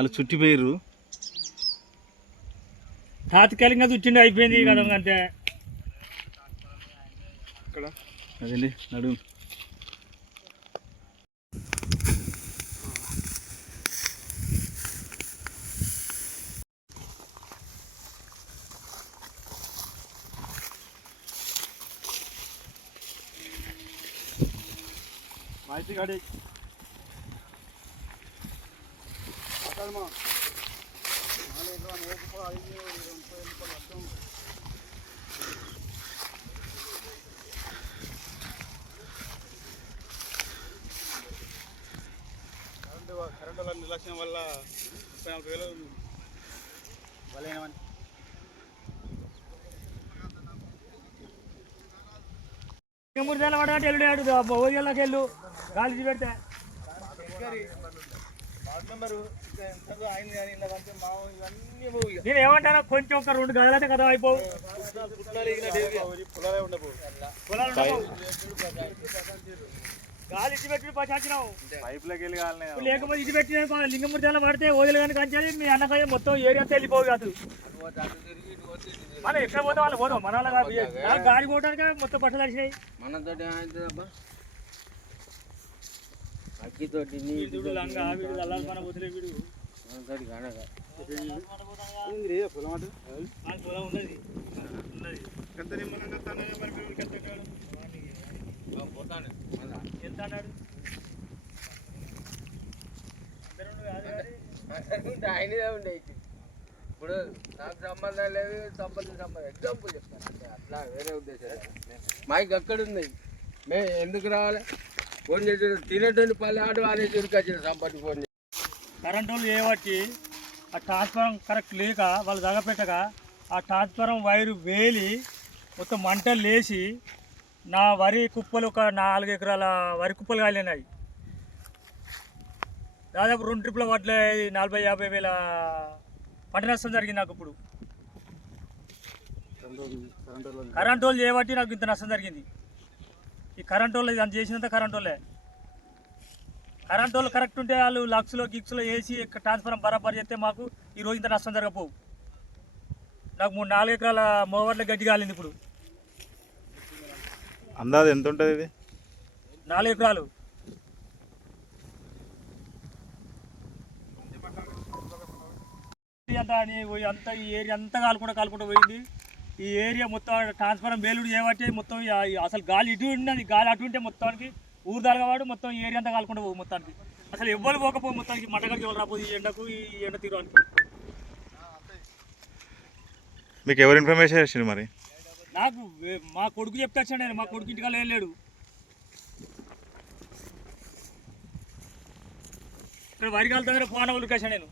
వాళ్ళు చుట్టిపోయారు. తాత్కాలికంగా చుట్టిండి అయిపోయింది కదా అంతే. అదండి నడుము माहिती गाडी కరెంటు వల్ల నిర్లక్ష్యం వల్ల 34,000 బలైనవని మూడు నెలల పడాడు ఎల్లుడాడు ఓదిళ్ళకి వెళ్ళు గాలి పెడితే నేను ఏమంటాను కొంచెం ఒక 2 గదులైతే కదా అయిపోవు. గాలి ఇచ్చి పెట్టి పచ్చాచినావు లేకపోతే ఇటు పెట్టిన లింగమూర్తి నెల పడితే ఓదిలు కానీ కంచాలి మీ అన్నకాయ మొత్తం ఏరియా అంతా వెళ్ళిపోవు కాదు. మనం ఎక్కడ పోతే వాళ్ళు పోదాం మన గాలి పోవడానికి మొత్తం పట్టలు వచ్చినాయి మనతోటి లంగా వీడు అల్లాలి మన పోతులే వీడు పొలం ఉన్నది ఎంత అన్నాడు ఆయనదే ఉండే ఇప్పుడు నాకు సంబంధం లేదు సంబంధం ఎగ్జాంపుల్ చెప్తాను అంటే అట్లా వేరే ఉద్దేశం మాకు అక్కడ ఉంది మేము ఎందుకు రావాలి ఫోన్ చేసి తినేటువంటి పల్లె ఆడు వాడే చురుకొచ్చిన సంపత్తి ఫోన్ చేసి కరెంట్ వాళ్ళు చేయబట్టి ఆ ట్రాన్స్ఫారం కరెక్ట్ లేక వాళ్ళు జగపెట్టక ఆ ట్రాన్స్ఫారం వైరు వేలి మొత్తం మంటలు లేచి నా వరి కుప్పలు ఒక 4 ఎకరాల వరి కుప్పలు కాలినాయి. దాదాపు 2 ట్రిప్ల వాటిలో 40-50 వేల పంట నష్టం జరిగింది నాకు. ఇప్పుడు కరెంట్ వాళ్ళు చేయబట్టి నాకు ఇంత నష్టం జరిగింది. ఈ కరెంట్ వాళ్ళు ఇది అంత చేసినంత కరెంట్ వాళ్ళే. కరెంట్ వాళ్ళు కరెక్ట్ ఉంటే వాళ్ళు లక్షలో గిక్స్లో వేసి ట్రాన్స్ఫారం బరాబర్ చేస్తే మాకు ఈరోజు ఇంత నష్టం జరగపోవు. నాకు 3-4 ఎకరాల మోవర్ల గడ్డి కాలింది. ఇప్పుడు అందాజు ఎంత ఉంటుంది ఇది? 4 ఎకరాలు. అంతా ఈ ఏరియా అంతా కాలుకుంటూ పోయింది. ఈ ఏరియా మొత్తం ట్రాన్స్ఫారం వేలుడు చేయబట్టి మొత్తం అసలు గాలి ఇటు ఉన్నది, గాలి అటు ఉంటే మొత్తానికి ఊరు దాగవాడు మొత్తం ఏరియా అంతా కాలుకుంటూ పోవు. మొత్తానికి అసలు ఎవ్వరు పోకపోవు. మొత్తానికి మంటగడికి ఎవరు రాపోదు ఈ ఎండకు, ఈ ఎండ తీరానికి. మీకు ఎవరు ఇన్ఫర్మేషన్ ఇచ్చింది మరి? నాకు మా కొడుకు చెప్తే వచ్చాను నేను. మా కొడుకు ఇంటికాల ఏం లేడు. ఇక్కడ వరి కాలుతా ఫోన్ వాళ్ళు వచ్చాను నేను.